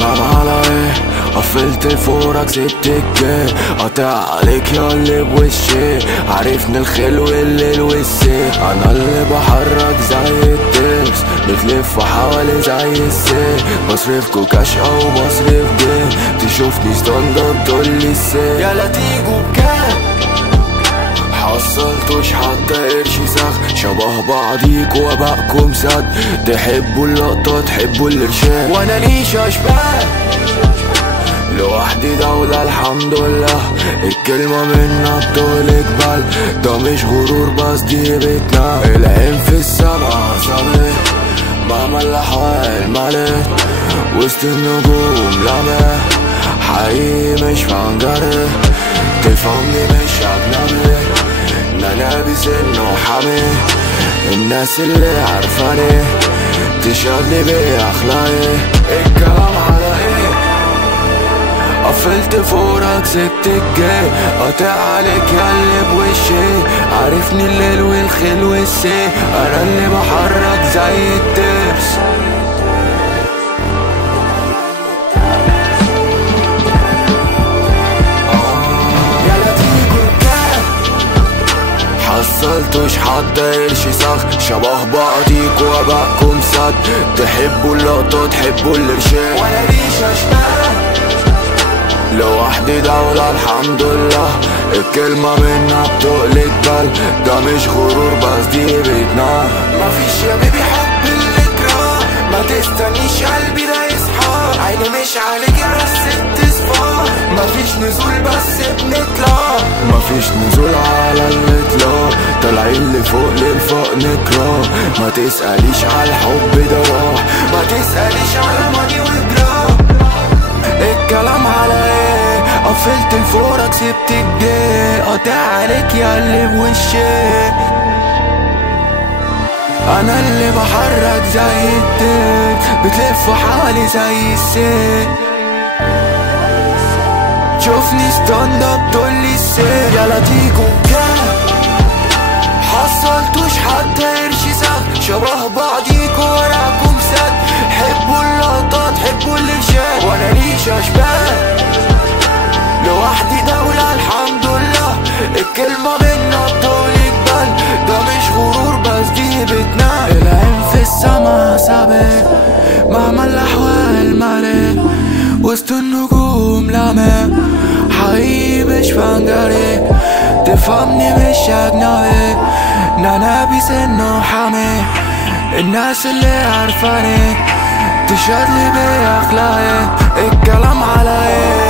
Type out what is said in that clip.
الكلام على ايه؟ قفلت الفورة كسبت الجيم، قاطع عليك ياللي بوشي، عارفني الخلو الليل والسيف. انا اللي بحرك زي التبس، بتلف حوالي زي السيف، بصرفكوا كاش او بصرف جيم، تشوفني ستاند اب تقولي السيف. يلا تيجوا بكام؟ حصلتوش حتى قرش سخ، شبه بعضيكوا وباقكم سد، تحبوا اللقطة تحبوا الارشاد، وانا ليش اشباه لوحدي دولة الحمد لله. الكلمة منا بطول جبال، ده مش غرور بس دي بيتنا. العين في السما صابت مهما الاحوال مالت، وسط النجوم لمح حقيقي مش فنجري، تفهمني مش اجنبي، انا لابس انه حامي. الناس اللي عارفاني تشهدلي باخلاقي. الكلام على ايه؟ قفلت فورة كسبت الجيم، قاطع عليك ياللي بوشي، عارفني الليل والخيل والسيف، انا اللي بحرك زي الترس. يلا تيجوا بكام؟ حصلتوش حتى قرش سخ، شبه بعضيكوا وباقكم سد، تحبوا اللقطة تحبوا الارشاد، وانا ليش اشباه لوحدي دولة الحمد لله. الكلمة منا بتقلق بال، ده مش غرور بس دي بيتنا. مفيش يا بيبي حب الإكراه، ما تستنيش قلبي ده يصحى، عيني مش عليكي بس بتصفى، مفيش نزول بس بنطلع، مفيش نزول على الإطلاق، طالعين لفوق للفوق نكره. ما تسأليش على الحب ده راح، ما تسأليش على ماني وجراح. الكلام على ايه؟ قفلت الفورة كسبت الجيم، قاطع عليك ياللي بوشي، انا اللي بحرك زي الدين، بتلف حوالي زي السيف، شوفني ستاند اب تقولي السيف. يلا تيجوا بكام؟ حصلتوش حتى قرش سخ، شبه بعضيكوا وراكم سد، حبوا اللقطة تحبوا الارشاد، وانا ليش اشباه لوحدي دولة الحمد لله. الكلمة منا بطول جبال، ده مش غرور بس دي بيتنا. العين في السما سابق مهما الاحوال مالت، وسط النجوم لمح حقيقي مش فنجري، تفهمني مش اجنبي، انا لابس انه حامي. الناس اللي عارفاني تشهدلي باخلاقي. الكلام على ايه؟